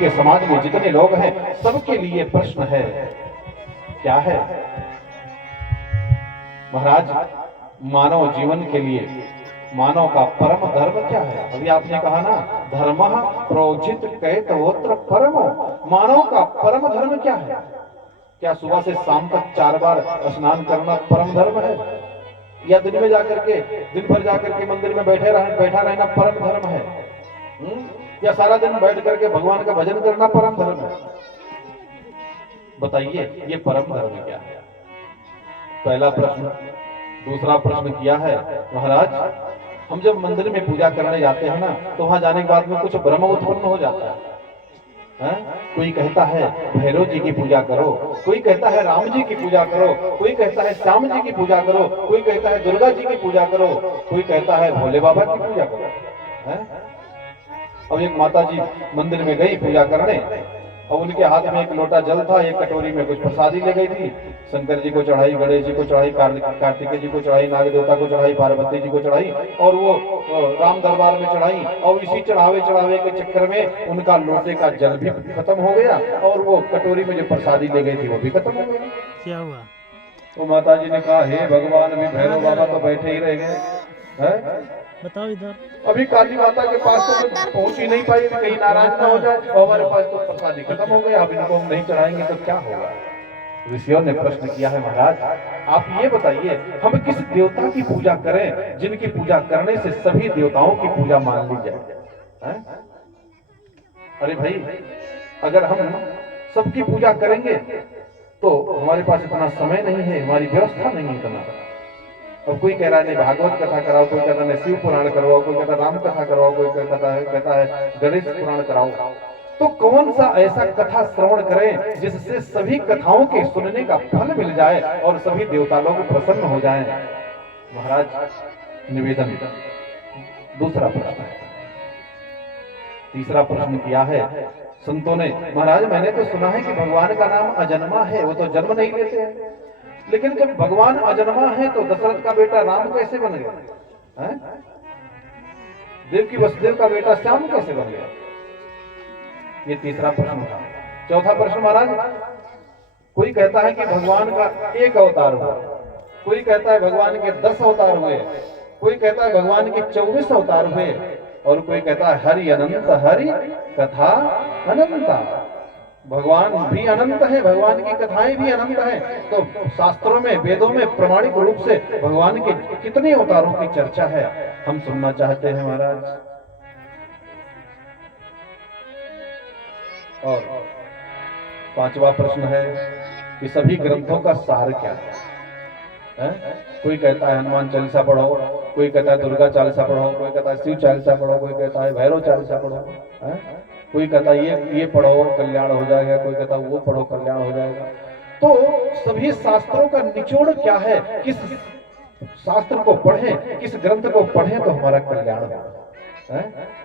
सबके समाज में जितने लोग हैं सबके लिए प्रश्न है। क्या है महाराज? मानव जीवन के लिए मानव का परम धर्म क्या है? अभी आपने कहा ना, धर्मः प्रोजित कैतवोत्र परमो। मानव का परम धर्म क्या है? क्या सुबह से शाम तक 4 बार स्नान करना परम धर्म है? या दिन भर जाकर के मंदिर में बैठा रहना परम धर्म है? या सारा दिन बैठ करके भगवान का भजन करना परम धर्म है? बताइए, ये परम धर्म क्या है? पहला प्रश्न। दूसरा प्रश्न किया है महाराज, हम जब मंदिर में पूजा करने जाते हैं ना, तो वहां जाने के बाद में कुछ भ्रम उत्पन्न हो जाता है। कोई कहता है भैरव जी की पूजा करो, कोई कहता है राम जी की पूजा करो, कोई कहता है श्याम जी की पूजा करो, कोई कहता है दुर्गा जी की पूजा करो, कोई कहता है भोले बाबा की पूजा करो। अब एक माता जी मंदिर में गई पूजा करने, और उनके हाथ में एक लोटा जल था, एक कटोरी में कुछ प्रसादी ले गई थी। शंकर जी को चढ़ाई, गणेश जी को चढ़ाई, कार्तिकेय जी को चढ़ाई, नाग देवता को चढ़ाई, पार्वती जी को चढ़ाई, और वो राम दरबार में चढ़ाई। और इसी चढ़ावे के चक्कर में उनका लोटे का जल भी खत्म हो गया, और वो कटोरी में जो प्रसादी ले गई थी वो भी खत्म हो गई। क्या हुआ? तो माता जी ने कहा, हे भगवान, अभी भैरव बाबा तो बैठे ही रह गए। बताओ इधर। अभी काली माता के पास तो पहुंच ही नहीं पाई, कहीं नाराज ना हो जाए, और हमारे पास तो प्रसादी खत्म हो गया, अब इनको हम नहीं चढ़ाएंगे तो क्या होगा? ऋषियों ने प्रश्न किया है महाराज, आप ये बताइए, हम किस देवता की पूजा करें जिनकी पूजा करने से सभी देवताओं की पूजा मान ली जाए? अरे भाई, अगर हम सबकी पूजा करेंगे तो हमारे पास इतना समय नहीं है, हमारी व्यवस्था नहीं इतना। अब कोई कह रहा है भागवत कथा कराओ, कोई कहता है शिव पुराण करवाओ, कोई कहता है राम कथा करवाओ, कोई कहता है गणेश पुराण कराओ। तो कौन सा ऐसा कथा श्रवण करें जिससे सभी कथाओं के सुनने का फल मिल जाए और सभी देवता लोग प्रसन्न हो जाएं? महाराज, निवेदन। दूसरा प्रश्न है। तीसरा प्रश्न किया है संतों ने, महाराज मैंने तो सुना है कि भगवान का नाम अजन्मा है, वो तो जन्म नहीं लेते हैं, लेकिन जब भगवान अजन्मा है तो दशरथ का बेटा राम कैसे बन गया? देवकी वसुदेव का बेटा श्याम कैसे बन गया? ये तीसरा प्रश्न था। चौथा प्रश्न महाराज, कोई कहता है कि भगवान का एक अवतार हुआ, कोई कहता है भगवान के 10 अवतार हुए, कोई कहता है भगवान के 24 अवतार हुए, और कोई कहता है हरि अनंत, हरि कथा अनंता। भगवान भी अनंत है, भगवान की कथाएं भी अनंत हैं। तो शास्त्रों में, वेदों में प्रमाणिक रूप से भगवान के कितने अवतारों की चर्चा है, हम सुनना चाहते हैं महाराज। और पांचवा प्रश्न है कि सभी ग्रंथों का सार क्या है? कोई कहता है हनुमान चालीसा पढ़ो, कोई कहता है दुर्गा चालीसा पढ़ो, कोई कहता है शिव चालीसा पढ़ो, कोई कहता है भैरव चालीसा पढ़ो, कोई कहता है ये पढ़ो कल्याण हो जाएगा, कोई कहता है वो पढ़ो कल्याण हो जाएगा। तो सभी शास्त्रों का निचोड़ क्या है? किस शास्त्र को पढ़ें, किस ग्रंथ को पढ़ें तो हमारा कल्याण होगा?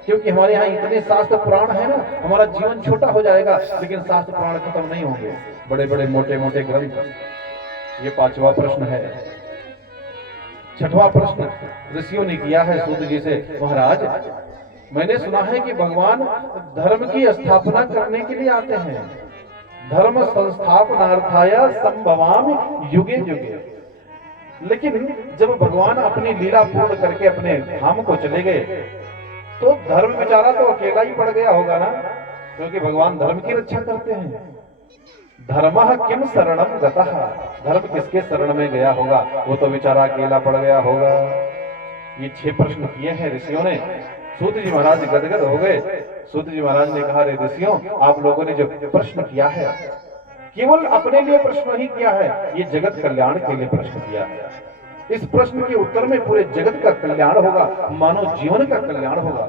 क्योंकि हमारे यहाँ इतने शास्त्र पुराण है ना, हमारा जीवन छोटा हो जाएगा, लेकिन शास्त्र पुराण खत्म नहीं होंगे, बड़े बड़े मोटे मोटे ग्रंथ। ये पांचवा प्रश्न है। छठवां प्रश्न ऋषियों ने किया है सूत जी से, महाराज मैंने सुना है कि भगवान धर्म की स्थापना करने के लिए आते हैं, धर्म संस्थापनार्थाय संभवामि युगे युगे। लेकिन जब भगवान अपनी लीला पूर्ण करके अपने धाम को चले गए तो धर्म बेचारा तो अकेला ही पड़ गया होगा ना, क्योंकि भगवान धर्म की रक्षा करते हैं। धर्मः किम शरणम गतः, धर्म किसके शरण में गया होगा? वो तो बेचारा अकेला पड़ गया होगा। ये 6 प्रश्न किए हैं ऋषियों ने। सूत जी महाराज गदगद हो गए। सूत जी महाराज ने कहा, रे ऋषियों, आप लोगों ने जो प्रश्न किया है केवल अपने लिए प्रश्न नहीं किया है, ये जगत कल्याण के लिए प्रश्न किया है। इस प्रश्न के उत्तर में पूरे जगत का कल्याण होगा, मानव जीवन का कल्याण होगा।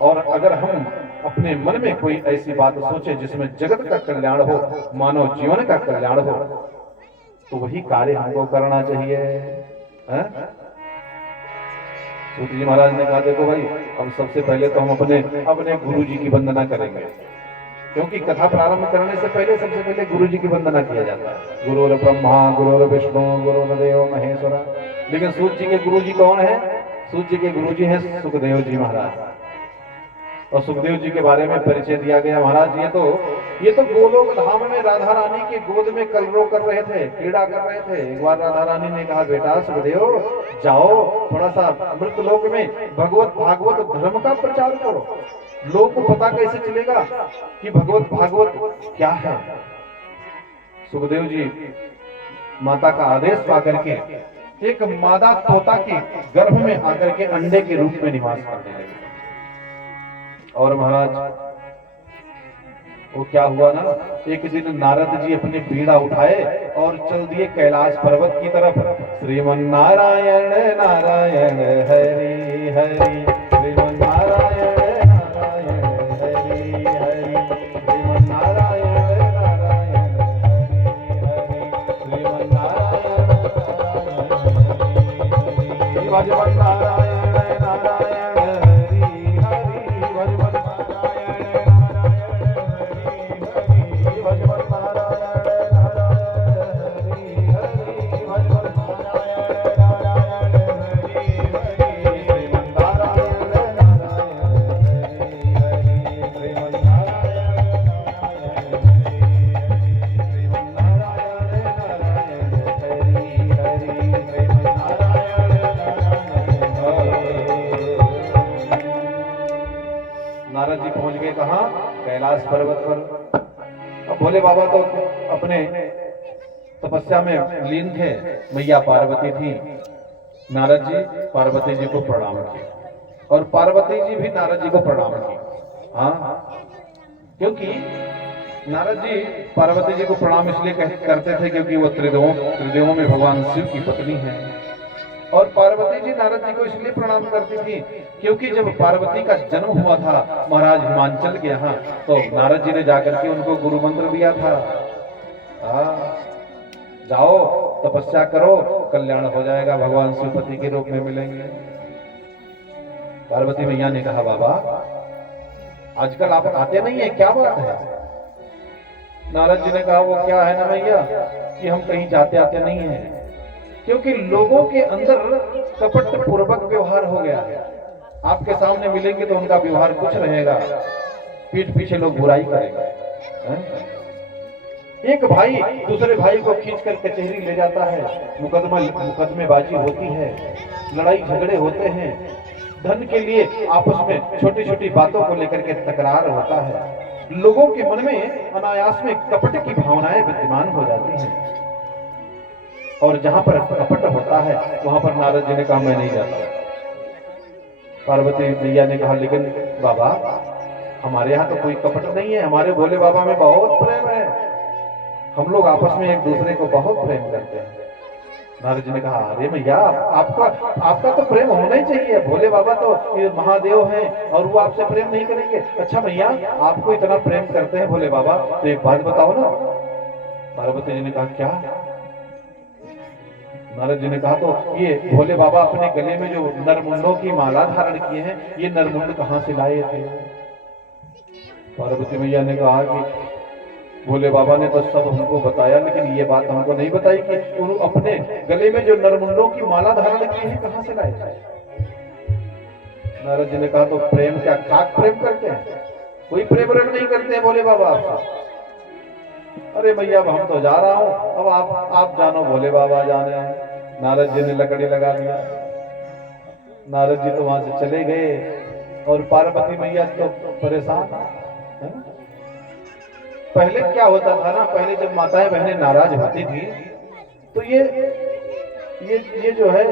और अगर हम अपने मन में कोई ऐसी बात सोचे जिसमें जगत का कल्याण हो, मानव जीवन का कल्याण हो, तो वही कार्य हमको करना चाहिए। सूत जी महाराज ने कहा, देखो भाई, अब सबसे पहले तो हम अपने गुरु जी की वंदना करेंगे, क्योंकि कथा प्रारंभ करने से पहले सबसे पहले गुरु जी की वंदना किया जाता है। गुरुर ब्रह्मा गुरुर विष्णु गुरुर्देव महेश्वरा। लेकिन सूत जी के गुरु जी कौन है? सूत जी के गुरु जी हैं सुखदेव जी महाराज। और सुखदेव जी के बारे में परिचय दिया गया। महाराज ये तो गोलोक धाम में राधा रानी के गोद में कलरव कर रहे थे, क्रीड़ा कर रहे थे। एक बार राधा रानी ने कहा, बेटा सुखदेव जाओ थोड़ा सा अमृत लोक में भगवत भागवत धर्म का प्रचार करो। लोग को पता कैसे चलेगा कि भगवत भागवत क्या है। सुखदेव जी माता का आदेश पा करके एक मादा तोता के गर्भ में आकर के अंडे के रूप में निवास करने लगे। और महाराज वो क्या हुआ ना, एक दिन नारद जी अपनी बीड़ा उठाए और चल दिए कैलाश पर्वत की तरफ। श्रीमन नारायण नारायण हरि हरि, श्रीमन नारायण नारायण हरि हरि, श्रीमन नारायण नारायण हरि हरि, श्रीमन नारायण नारायण नारायण नारायण नारद जी पहुंच गए कहां, कैलाश पर्वत पर। अब भोले बाबा तो अपने तपस्या में लीन थे, मैया पार्वती थी। नारद जी पार्वती जी को प्रणाम किए और पार्वती जी भी नारद जी को प्रणाम की। हाँ, क्योंकि नारद जी पार्वती जी को प्रणाम इसलिए करते थे क्योंकि वो त्रिदेवों में भगवान शिव की पत्नी है। और पार्वती जी नारद जी को इसलिए प्रणाम करती थी क्योंकि जब पार्वती का जन्म हुआ था महाराज हिमांचल के यहाँ, तो नारद जी ने जाकर के उनको गुरु मंत्र दिया था, जाओ तपस्या करो, कल्याण हो जाएगा, भगवान शिवपति के रूप में मिलेंगे। पार्वती मैया ने कहा, बाबा आजकल आप आते नहीं है, क्या बात है? नारद जी ने कहा, वो क्या है ना मैया कि हम कहीं जाते आते नहीं है, क्योंकि लोगों के अंदर कपट पूर्वक व्यवहार हो गया है। आपके सामने मिलेंगे तो उनका व्यवहार कुछ रहेगा, पीठ पीछे लोग बुराई करेंगे। एक भाई दूसरे भाई को खींचकर कचहरी ले जाता है, मुकदमेबाजी होती है, लड़ाई झगड़े होते हैं, धन के लिए आपस में छोटी छोटी बातों को लेकर के तकरार होता है। लोगों के मन में अनायास में कपट की भावनाएं विद्यमान हो जाती हैं। और जहां पर कपट होता है वहां पर नारद जी ने कहा, मैं नहीं जाता। पार्वती मैया ने कहा, लेकिन बाबा हमारे यहाँ तो कोई कपट नहीं है, हमारे भोले बाबा में बहुत प्रेम है, हम लोग आपस में एक दूसरे को बहुत प्रेम करते हैं। नारद जी ने कहा, अरे मैया आपका तो प्रेम होना ही चाहिए, भोले बाबा तो ये महादेव हैं और वो आपसे प्रेम नहीं करेंगे। अच्छा मैया आपको इतना प्रेम करते हैं भोले बाबा, तो एक बात बताओ ना। पार्वती जी ने कहा, क्या? नारद जी ने कहा, तो ये भोले बाबा अपने गले में जो नरमुंडों की माला धारण किए हैं, ये नरमुंड कहां से लाए थे? पार्वती मैया ने कहा कि भोले बाबा ने तो सब हमको बताया, लेकिन ये बात हमको नहीं बताई कि उन्होंने अपने गले में जो नरमुंडों की माला धारण की है कहां से लाए थे? नारद जी ने कहा, तो प्रेम क्या खाक प्रेम करते हैं? कोई प्रेम नहीं करते हैं भोले बाबा आपसे। अरे भैया अब हम तो जा रहा हूं, अब आप जानो, भोले बाबा जाने। नारद जी ने लकड़ी लगा दिया। नारद जी तो वहां से चले गए और पार्वती मैया तो परेशान है। पहले क्या होता था ना, पहले जब माताएं बहनें नाराज होती थी तो ये जो है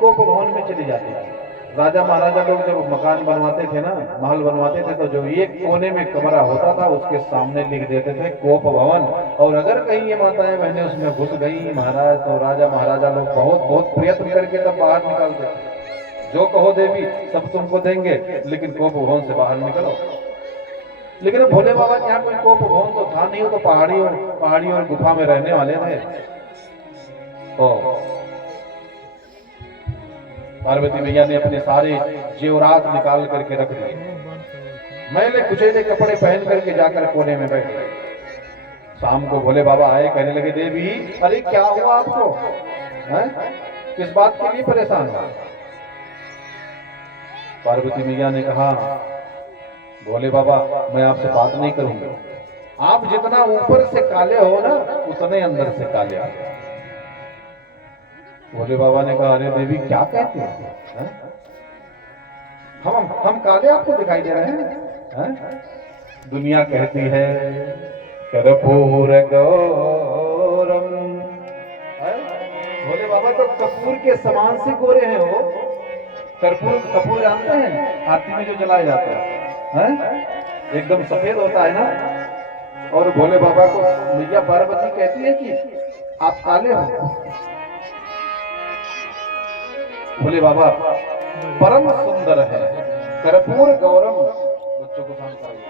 कोप भवन में चली जाती थी। राजा महाराजा लोग जब मकान बनवाते थे ना, महल बनवाते थे, तो जो एक कोने में कमरा होता था उसके सामने लिख देते थे कोप भवन। और अगर कहीं ये माताएं बहनें उसमें घुस गई महाराज, तो राजा महाराजा लोग बहुत प्रयत्न करके तब बाहर निकालते थे। जो कहो देवी सब तुमको देंगे, लेकिन कोप भवन से बाहर निकलो। लेकिन भोले बाबा के यहाँ कोई कोप भवन तो था नहीं, तो पहाड़ी और गुफा में रहने वाले थे। तो पार्वती मैया ने अपने सारे जेवरात निकाल करके रख दिए, मैले कुचेले कपड़े पहन करके जाकर कोने में बैठ गए। शाम को भोले बाबा आए, कहने लगे, देवी अरे क्या हुआ आपको, किस बात के लिए परेशान हो? पार्वती मैया ने कहा, बोले बाबा मैं आपसे बात नहीं करूंगा, आप जितना ऊपर से काले हो ना उतने अंदर से काले आ गए। भोले बाबा ने कहा अरे देवी क्या कहते हैं? हम काले आपको दिखाई दे रहे हैं? दुनिया कहती है कर्पूर गौरम। भोले बाबा तो कपूर के समान से गोरे हैं वो। कपूर जानते हैं आरती में जो जलाया जाता है? एकदम सफेद होता है ना। और भोले बाबा को मैया पार्वती कहती है कि आप काले हो। भोले बाबा परम सुंदर है, कर्पूर गौरम। बच्चों को शांत करो।